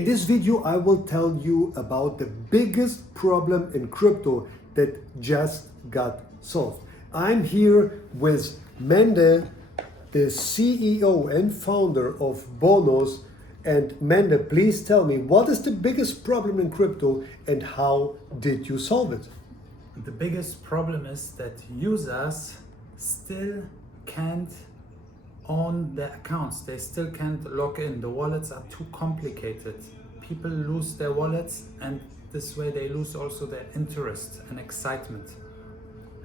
In this video, I will tell you about the biggest problem in crypto that just got solved. I'm here with Manda, the CEO and founder of Bonos. And Manda, please tell me, what is the biggest problem in crypto and how did you solve it? The biggest problem is that users still can't own their accounts. They still can't log in. The wallets are too complicated. People lose their wallets, and this way they lose also their interest and excitement.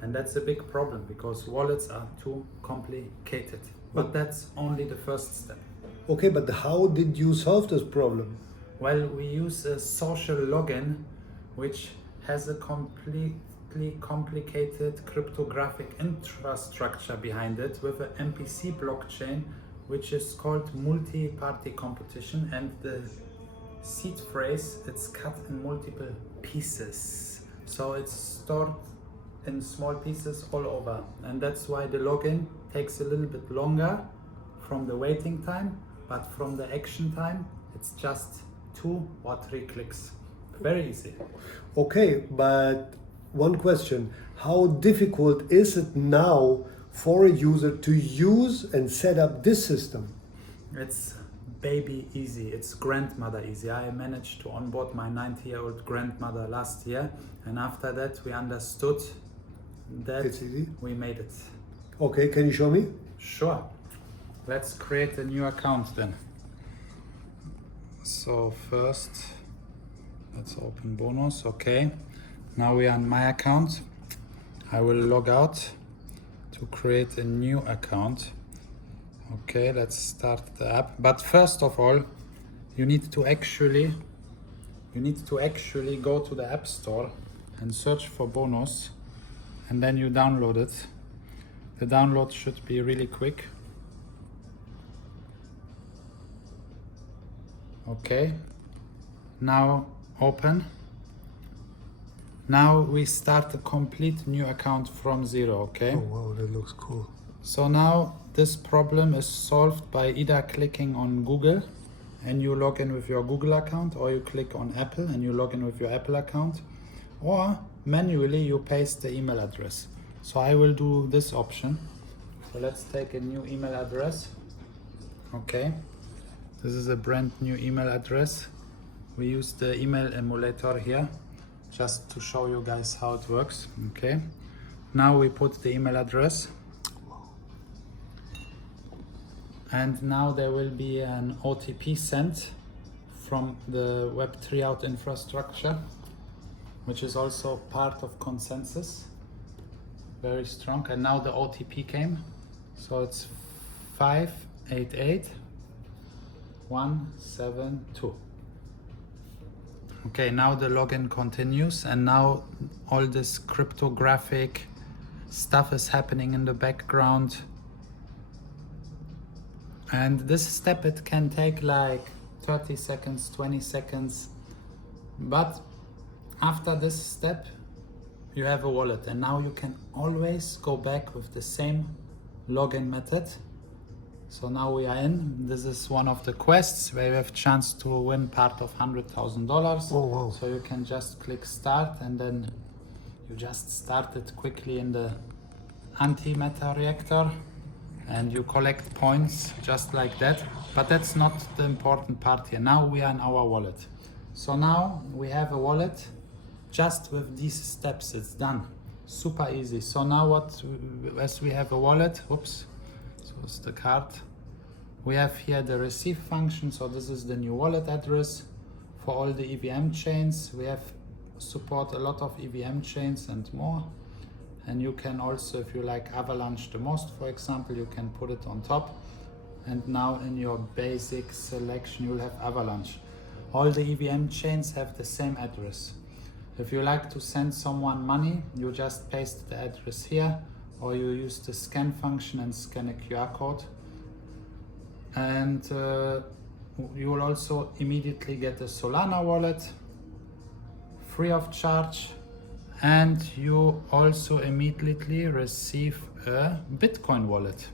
And that's a big problem because wallets are too complicated. But that's only the first step. Okay, but how did you solve this problem? Well, we use a social login which has a completely complicated cryptographic infrastructure behind it with an MPC blockchain which is called multi-party computation, and the seed phrase, it's cut in multiple pieces. So it's stored in small pieces all over, and that's why the login takes a little bit longer from the waiting time, but from the action time it's just 2 or 3 clicks. Very easy. Okay, but one question, how difficult is it now for a user to use and set up this system? It's baby easy, it's grandmother easy. I managed to onboard my 90-year-old grandmother last year, and after that we understood that It's easy? we made it. Okay, can you show me? Sure. Let's create a new account then. So first, let's open Bonos. Okay. Now we are on my account. I will log out to create a new account. Okay, let's start the app. But first of all, you need to actually go to the App Store and search for Bonos, and then you download it. The download should be really quick. Okay, now open. Now we start a complete new account from zero, okay? Oh wow, that looks cool. So now this problem is solved by either clicking on Google and you log in with your Google account, or you click on Apple and you log in with your Apple account, or manually you paste the email address. So I will do this option. So let's take a new email address. Okay, this is a brand new email address. We use the email emulator here just to show you guys how it works. Okay, now we put the email address, and now there will be an OTP sent from the Web3 out infrastructure, which is also part of consensus, very strong. And now the OTP came, so it's 588172. Okay, now the login continues, and now all this cryptographic stuff is happening in the background. And this step, it can take like 30 seconds, 20 seconds. But after this step, you have a wallet, and now you can always go back with the same login method. So now we are in. This is one of the quests where you have chance to win part of $100,000. Oh wow. So you can just click start, and then you just start it quickly in the antimatter reactor, and you collect points just like that. But that's not the important part here. Now we are in our wallet. So now we have a wallet just with these steps. It's done. Super easy. So now as we have a wallet, oops, so it's the card. We have here the receive function. So this is the new wallet address for all the EVM chains. We have support a lot of EVM chains and more. And you can also, if you like Avalanche the most, for example, you can put it on top. And now in your basic selection, you'll have Avalanche. All the EVM chains have the same address. If you like to send someone money, you just paste the address here, or you use the scan function and scan a QR code. And you will also immediately get a Solana wallet, free of charge. And you also immediately receive a Bitcoin wallet.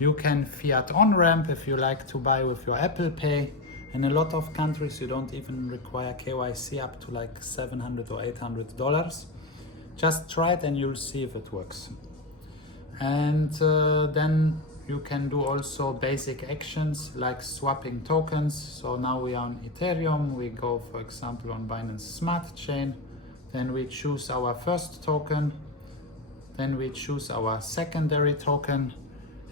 You can fiat on-ramp if you like to buy with your Apple Pay, In a lot of countries, you don't even require KYC up to like $700 or $800. Just try it and you'll see if it works. And then you can do also basic actions like swapping tokens. So now we are on Ethereum. We go, for example, on Binance Smart Chain. Then we choose our first token. Then we choose our secondary token.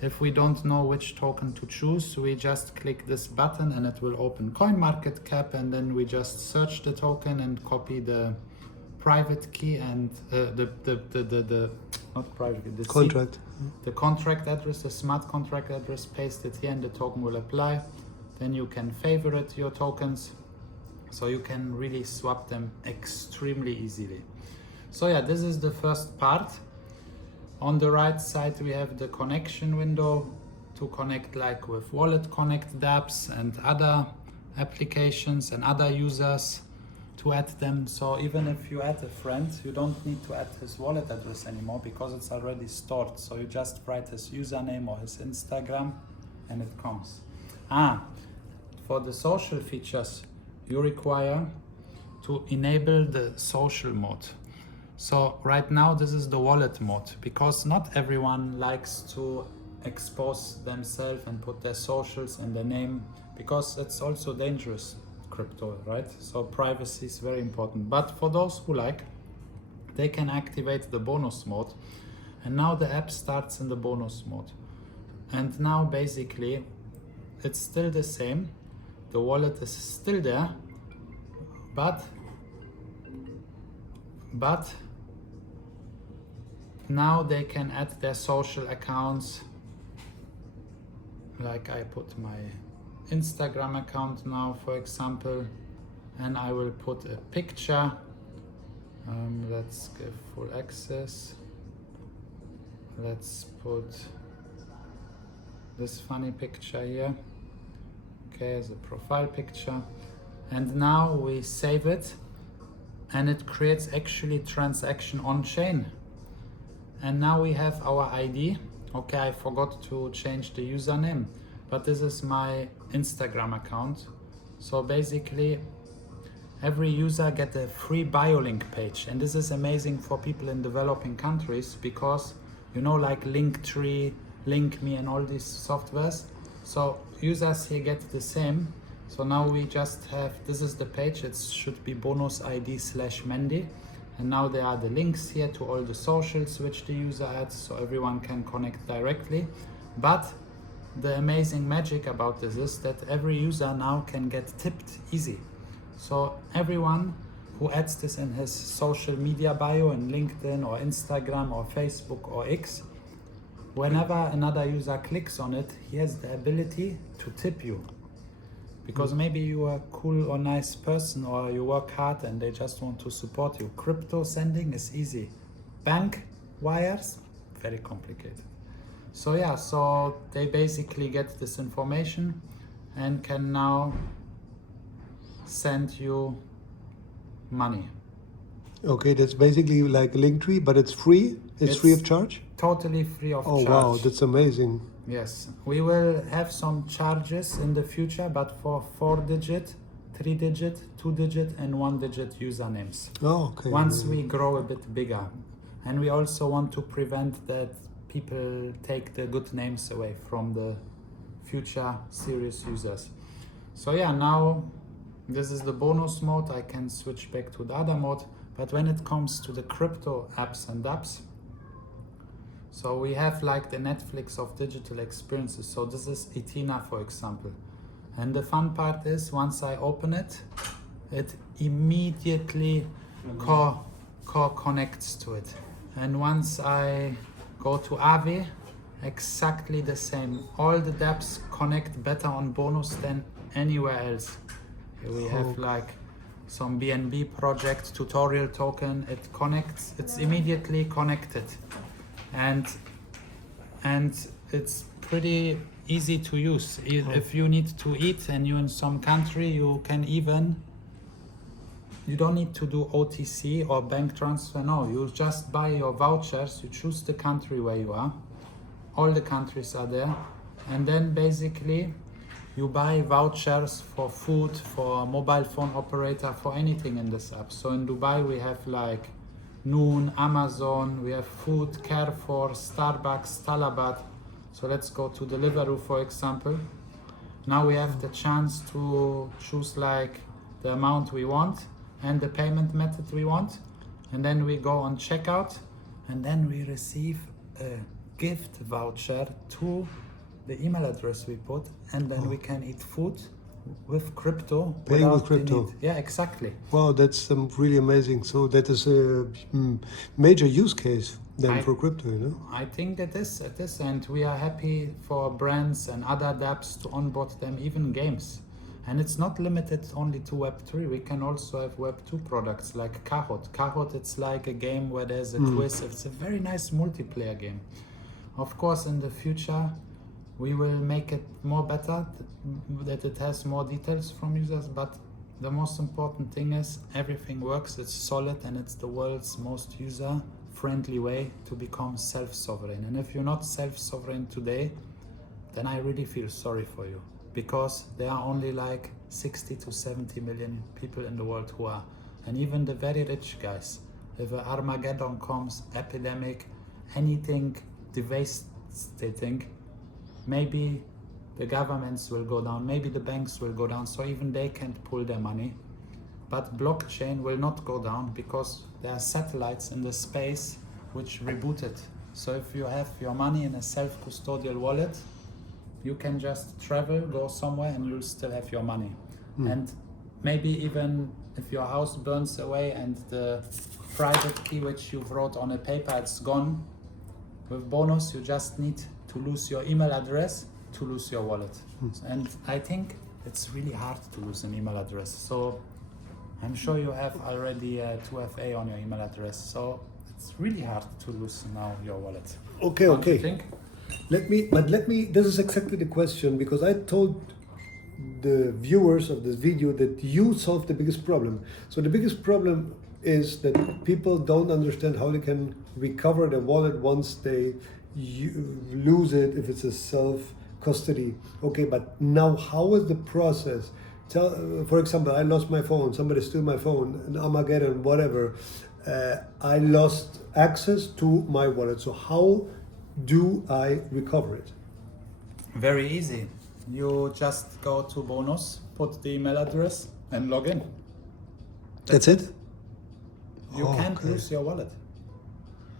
If we don't know which token to choose, we just click this button and it will open CoinMarketCap, and then we just search the token and copy the private key and not private key, the Contract. the contract address, the smart contract address, paste it here and the token will apply. Then you can favorite your tokens, so you can really swap them extremely easily. So yeah, this is the first part. On the right side, we have the connection window to connect like with Wallet Connect dApps and other applications and other users to add them. So even if you add a friend, you don't need to add his wallet address anymore because it's already stored. So you just write his username or his Instagram and it comes. For the social features, you require to enable the social mode. So right now this is the wallet mode, because not everyone likes to expose themselves and put their socials and their name, because it's also dangerous crypto, right? So privacy is very important. But for those who like, they can activate the bonus mode. And now the app starts in the bonus mode. And now basically it's still the same. The wallet is still there, but now they can add their social accounts. Like I put my Instagram account now, for example, and I will put a picture. Let's give full access. Let's put this funny picture here, okay, as a profile picture. And now we save it, and it creates actually transaction on chain. And now we have our ID. Okay, I forgot to change the username, but this is my Instagram account. So basically, every user gets a free bio link page. And this is amazing for people in developing countries because, you know, like Linktree, LinkMe and all these softwares. So users here get the same. So now we just have, this is the page, it should be bonus ID/Mandy. And now there are the links here to all the socials which the user adds, so everyone can connect directly. But the amazing magic about this is that every user now can get tipped easy. So everyone who adds this in his social media bio in LinkedIn or Instagram or Facebook or X, whenever another user clicks on it, he has the ability to tip you. Because maybe you are a cool or nice person, or you work hard and they just want to support you. Crypto sending is easy. Bank wires, very complicated. So yeah, so they basically get this information and can now send you money. Okay, that's basically like Linktree, but it's free? It's free of charge? Totally free of charge. Oh wow, that's amazing. Yes, we will have some charges in the future, but for 4-digit, 3-digit, 2-digit and 1-digit usernames. Oh, okay. Once we grow a bit bigger. And we also want to prevent that people take the good names away from the future serious users. So yeah, now this is the bonus mode. I can switch back to the other mode. But when it comes to the crypto apps and dApps, so we have like the Netflix of digital experiences. So this is Etina, for example. And the fun part is once I open it, it immediately connects to it. And once I go to Aave, exactly the same. All the dApps connect better on Bonus than anywhere else. Here we have like some BNB project tutorial token. It connects, it's immediately connected. And it's pretty easy to use. If you need to eat and you're in some country, you don't need to do OTC or bank transfer. No, you just buy your vouchers, you choose the country where you are. All the countries are there. And then basically you buy vouchers for food, for mobile phone operator, for anything in this app. So in Dubai we have like Noon, Amazon, we have food, Carrefour, Starbucks, Talabat. So let's go to Deliveroo, for example. Now we have the chance to choose like the amount we want and the payment method we want. And then we go on checkout and then we receive a gift voucher to the email address we put, and then we can eat food with crypto. Paying with without the crypto. need- Yeah, exactly. Wow, that's really amazing. So that is a major use case then I- for crypto, you know? I think it is, and we are happy for brands and other dApps to onboard them, even games. And it's not limited only to Web3. We can also have Web2 products like Kahoot. Kahoot, it's like a game where there's a quiz. It's a very nice multiplayer game. Of course, in the future, we will make it more better, that it has more details from users, but the most important thing is everything works, it's solid, and it's the world's most user-friendly way to become self-sovereign. And if you're not self-sovereign today, then I really feel sorry for you, because there are only like 60 to 70 million people in the world who are, and even the very rich guys, if an Armageddon comes, epidemic, anything devastating, maybe the governments will go down, maybe the banks will go down, so even they can't pull their money. But blockchain will not go down because there are satellites in the space which reboot it. So if you have your money in a self-custodial wallet, you can just travel, go somewhere, and you'll still have your money. And maybe even if your house burns away and the private key which you wrote on a paper, it's gone, with Bonos you just need to lose your email address to lose your wallet. And I think it's really hard to lose an email address. So I'm sure you have already 2FA on your email address. So it's really hard to lose now your wallet. Okay, Don't you okay. think? Let me, this is exactly the question, because I told the viewers of this video that you solved the biggest problem. So the biggest problem is that people don't understand how they can recover their wallet once they lose it, if it's a self-custody. Okay, but now how is the process? For example, I lost my phone, somebody stole my phone, an Armageddon, whatever. I lost access to my wallet. So how do I recover it? Very easy. You just go to Bonos, put the email address, and log in. That's it? You can't lose your wallet.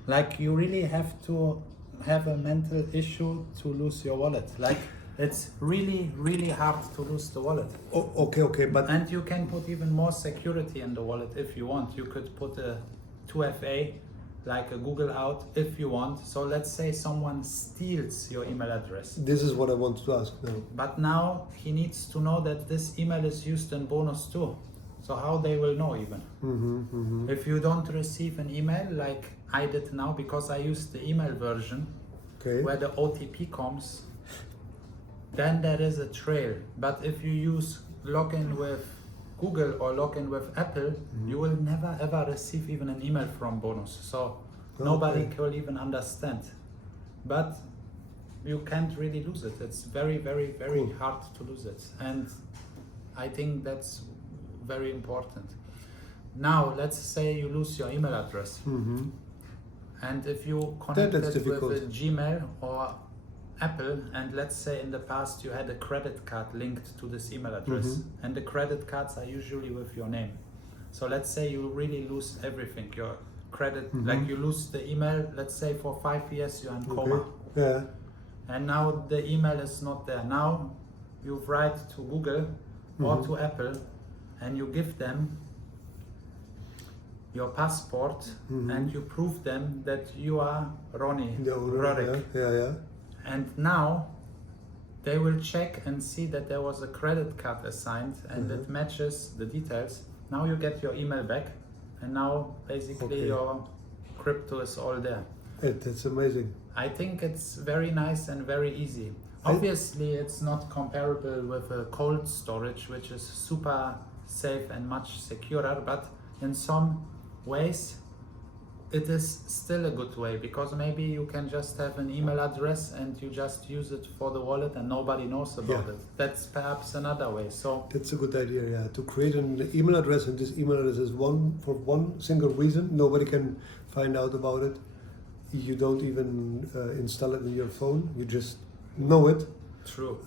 Like, you really have to have a mental issue to lose your wallet. Like, it's really, really hard to lose the wallet. Okay, but And you can put even more security in the wallet if you want. You could put a 2FA, like a Google out, if you want. So let's say someone steals your email address. this is what I want to ask now. But now he needs to know that this email is used in Bonos too. So how they will know even? If you don't receive an email like I did now, because I used the email version Okay. where the OTP comes, then there is a trail. But if you use login with Google or login with Apple, you will never ever receive even an email from Bonos. So nobody will even understand. But you can't really lose it. It's very, very, very hard to lose it. And I think that's very important. Now, let's say you lose your email address. And if you connect That's it difficult. with a Gmail or Apple, and let's say in the past you had a credit card linked to this email address, and the credit cards are usually with your name. So let's say you really lose everything, your credit, like you lose the email, let's say for 5 years you're in coma. Yeah. And now the email is not there. Now you write to Google or to Apple, and you give them your passport, and you prove them that you are Ronnie The owner, Rorik. yeah. And now they will check and see that there was a credit card assigned and it matches the details. Now you get your email back, and now basically your crypto is all there. It's amazing. I think it's very nice and very easy. Obviously, it's not comparable with a cold storage, which is super safe and much securer, but in some ways it is still a good way, because maybe you can just have an email address and you just use it for the wallet and nobody knows about Yeah. it. That's perhaps another way. So That's a good idea, yeah. To create an email address, and this email address is for one single reason. Nobody can find out about it. You don't even install it in your phone. You just know it. true.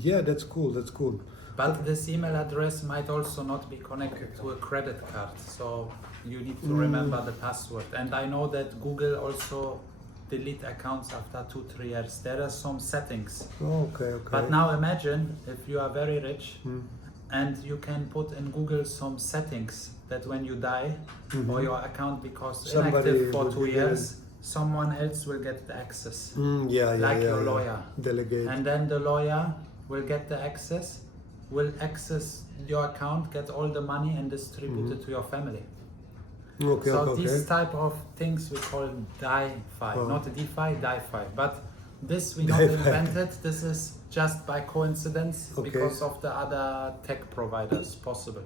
Yeah, that's cool. That's cool. But this email address might also not be connected to a credit card, so you need to remember the password. And I know that Google also delete accounts after 2-3 years. There are some settings. Oh, okay, okay. But now imagine if you are very rich and you can put in Google some settings that when you die or your account becomes Somebody inactive for will 2 be years, someone else will get the access, yeah, like your yeah. lawyer. Delegate. And then the lawyer will get the access, will access your account, get all the money and distribute it to your family. Okay, So okay, these okay. type of things we call DeFi, not DeFi, DeFi. But this we not DeFi. invented. This is just by coincidence Okay. because of the other tech providers possible.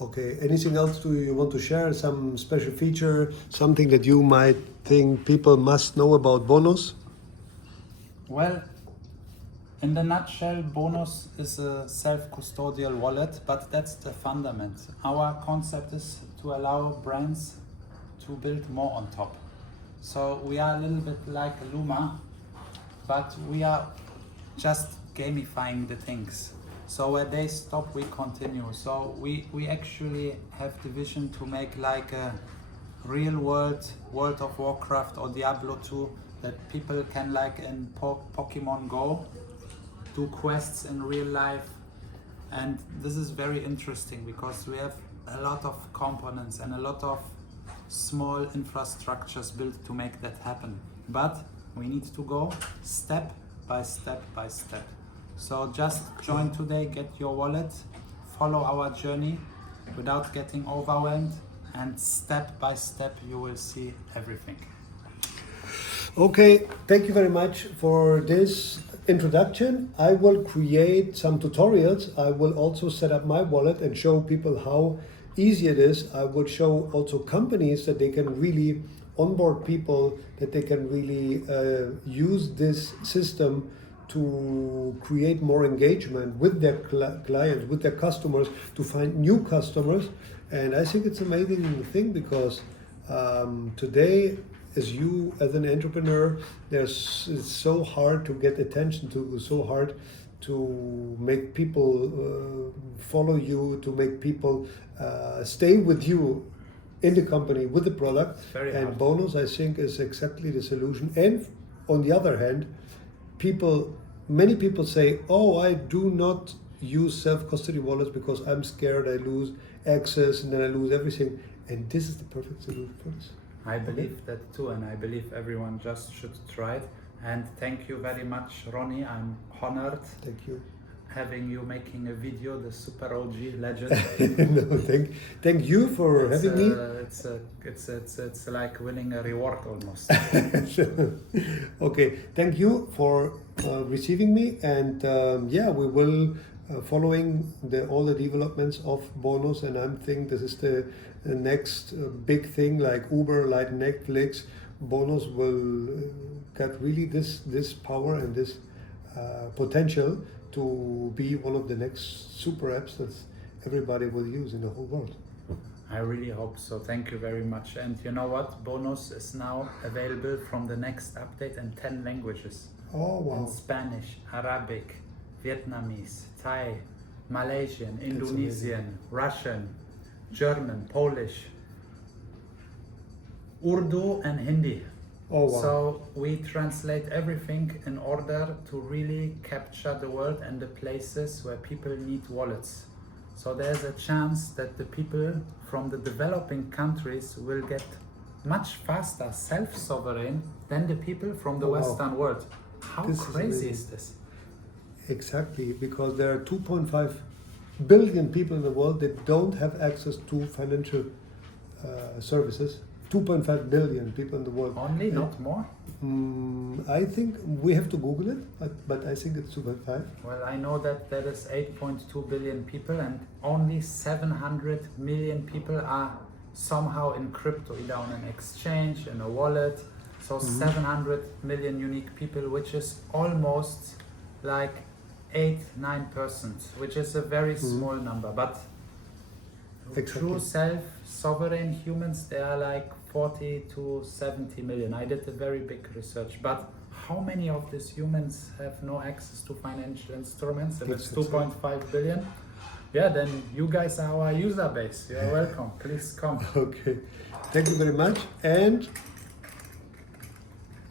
Okay. Anything else you want to share? Some special feature, something that you might think people must know about Bonos? Well, in the nutshell, Bonos is a self-custodial wallet, but that's the fundament. Our concept is to allow brands to build more on top. So we are a little bit like Luma, but we are just gamifying the things. So where they stop, we continue. So we actually have the vision to make like a real world World of Warcraft or Diablo 2, that people can, like in Pokemon Go, do quests in real life. And this is very interesting because we have a lot of components and a lot of small infrastructures built to make that happen. But we need to go step by step by step. So just join today, get your wallet, follow our journey without getting overwhelmed, and step by step you will see everything. Okay, thank you very much for this introduction. I will create some tutorials. I will also set up my wallet and show people how easy it is. I will show also companies that they can really onboard people, that they can really use this system to create more engagement with their clients, with their customers, to find new customers. And I think it's an amazing thing because today, as an entrepreneur, it's so hard to get attention to, so hard to make people follow you, to make people stay with you in the company with the product. Very and hard. Bonos, I think, is exactly the solution. And on the other hand, many people say, oh, I do not use self-custody wallets because I'm scared I lose access and then I lose everything. And this is the perfect solution for this. I believe that too, and I believe everyone just should try it. And thank you very much, Ronnie. I'm honored Thank you. having you making a video, the super OG legend. No, thank you for having me. It's like winning a reward almost. Okay, thank you for receiving me, and yeah, we will following all the developments of Bonos, and I'm thinking this is the next big thing, like Uber, like Netflix. Bonos will get really this power and this potential to be one of the next super apps that everybody will use in the whole world. I really hope so. Thank you very much. And you know what? Bonos is now available from the next update in 10 languages. Oh, wow. In Spanish, Arabic, Vietnamese, Thai, Malaysian, Indonesian, Russian, German, Polish, Urdu and Hindi. Oh, wow. So we translate everything in order to really capture the world and the places where people need wallets. So there's a chance that the people from the developing countries will get much faster self-sovereign than the people from the Oh, wow. Western world. How This is crazy amazing. is this? Exactly, because there are 2.5 billion people in the world that don't have access to financial services. 2.5 billion people in the world. Only, not more? I think we have to Google it, but I think it's 2.5. Well, I know that there is 8.2 billion people and only 700 million people are somehow in crypto, either on an exchange, in a wallet. So 700 million unique people, which is almost like 8-9%, which is a very small number. But true self-sovereign humans, they are like 40 to 70 million. I did a very big research, but how many of these humans have no access to financial instruments? If it's 2.5 billion, yeah, then you guys are our user base. You're welcome. Please come. Okay, thank you very much. And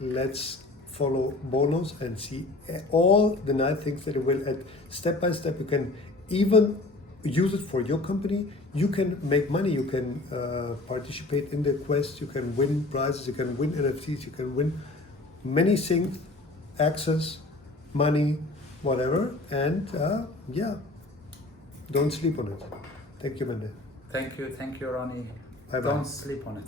let's follow Bonos and see all the nice things that it will add step by step. You can even use it for your company. You can make money. You can participate in the quest. You can win prizes. You can win NFTs. You can win many things, access, money, whatever. And yeah, don't sleep on it. Thank you, Manda. Thank you, Ronnie. Bye-bye. Don't sleep on it.